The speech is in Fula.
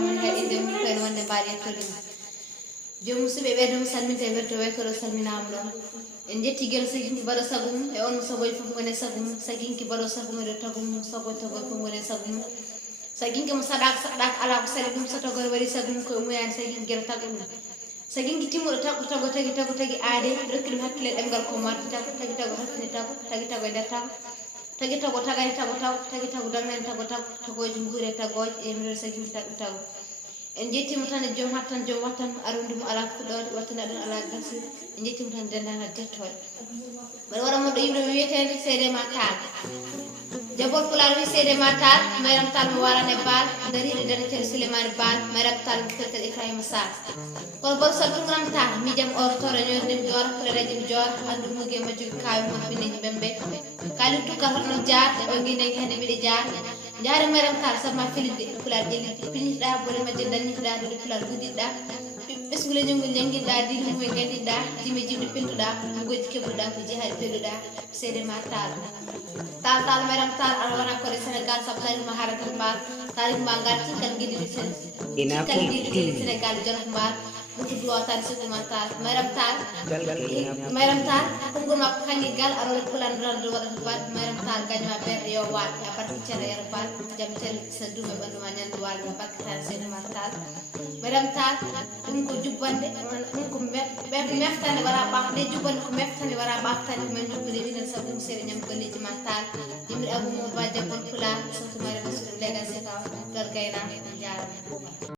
mun ga inde mun koy wonde mbaadi e tolni jom musuɓe ɓe ɗum salminte e werto wetoro salminama ɗon en jetti guel saginki baɗo sago mum e on sagoji fof gone sago mum saginki baɗo sago mum e tago mum sagoji fof gone sago mum saginki mo saɗaka ala ko sali ɗum so tagore waɗi sago mum koye muyani saginki guel tago ɗum saginki timmuɗo tago tagi aade rokki ɗum hakkille ɗemgal ko marti tago tagi tago hakkine tago tagi tago e nder tago tagi tago tagani tago tagi tago dagnani tago tagoji guure tagoji e mbiɗo saginki tago en jettimo tan e joom hat tan joom wattan arondimo ala fuɗɗode wattana ɗum ala gasir en jettimo tan dendagal jettode mbaɗa waɗa moɗo yimɓe mi wiyetede seede ma taal jabol pulaar wi seede ma taal mayram taal mo warane baal dariɗo danetede souleymane baal mayram taal mo feltel ibrahima sar kono bol sal tumuram taal mijam ortore ñordemi joora kolereji mi joora andu mugue majjuɓe kawi mon bineji ɓemɓe kalin tukkal hoɗno jaar ɓe guinegi hande mbiɗe jaar jaare mayram taal sabma filide pulaar ƴellide piniɗɗa bole majje danniɗɗa dode pulaar guddiɗɗa ɓesgule ñongol jangguiɗɗa dini mumen gandiɗɗa jime jimɗe pelduɗa mugoji keɓuɗa ko jeehaɗe pelduɗa seede ma taal tal mayram taal aɗa wona kode sénégal saabu tarima haratan mbar tarima ngal tinkal guidiɗi sénégal jorof mbar ɗum ko duwatade sokuma taal mayram taal konngol makko kangi gal aɗa pulandirade waɗata baat mayram taal gañma ɓerɗe yo waat a barki ceerno yero baat jaam tel sa dume ɓanduma ñande walde bakkatade seedema taal mayram taal ɗum ko jubbande ɗum ko meftande wara ɓaftade jubbande ko meftande wara ɓaftande ko men jokkude minen saabu ɗum seeɗa ñam golleji ma taal yimɓe aboumo ba jabbol pulaar softumare masuɗum legal sekaw dor gayna jarama